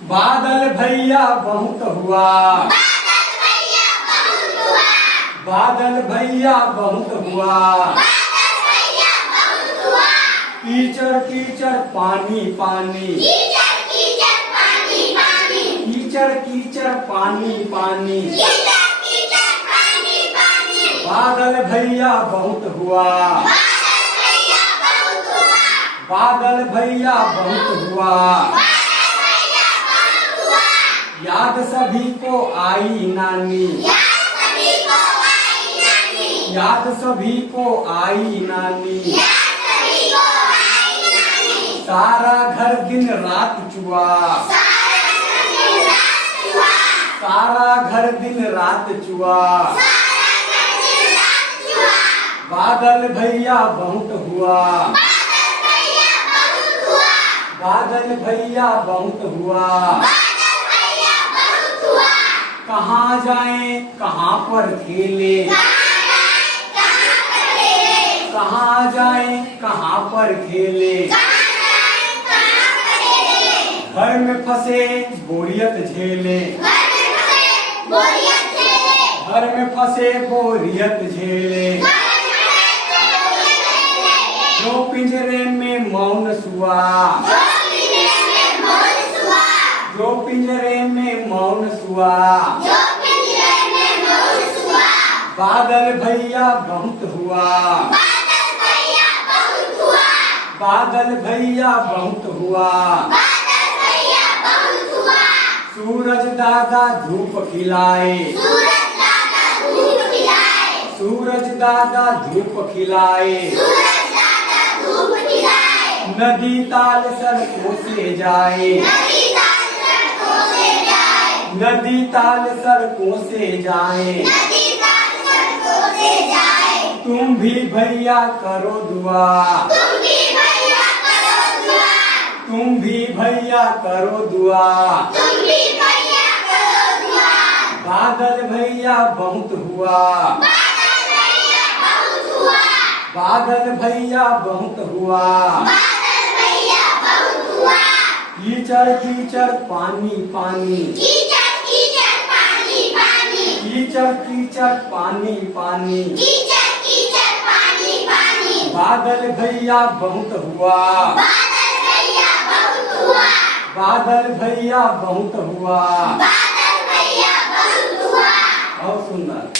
बादल भैया बहुत हुआ, बादल भैया बहुत हुआ, कीचड़ कीचड़ पानी पानी, कीचड़ कीचड़ पानी पानी, बादल भैया बहुत हुआ, बादल भैया बहुत हुआ, याद सभी को आई नानी, याद सभी को आई नानी, सारा घर दिन रात चुआ, सारा घर दिन रात चुआ, बादल भैया बहुत हुआ, बादल भैया बहुत हुआ, कहाँ जाएं कहाँ पर खेले, कहाँ जाएं कहाँ पर खेले, घर में फंसे बोरियत झेले, घर में फंसे बोरियत झेले, जो पिंजरे में मौन सुआ, जो पिंजरे में मौन सुआ, बादल भैया बहुत हुआ, बादल भैया बहुत हुआ, सूरज दादा धूप खिलाए, सूरज दादा धूप खिलाए, नदी ताल सड़कों से जाए, नदी ताल सड़कों से जाए, तुम भी भैया करो दुआ, तुम भी भैया करो दुआ, बादल भैया बहुत हुआ, बादल भैया बहुत हुआ, कीचड़ कीचड़ पानी पानी, कीचड़ कीचड़ पानी पानी, बादल भैया बहुत हुआ, बादल भैया बहुत हुआ, बहुत सुंदर।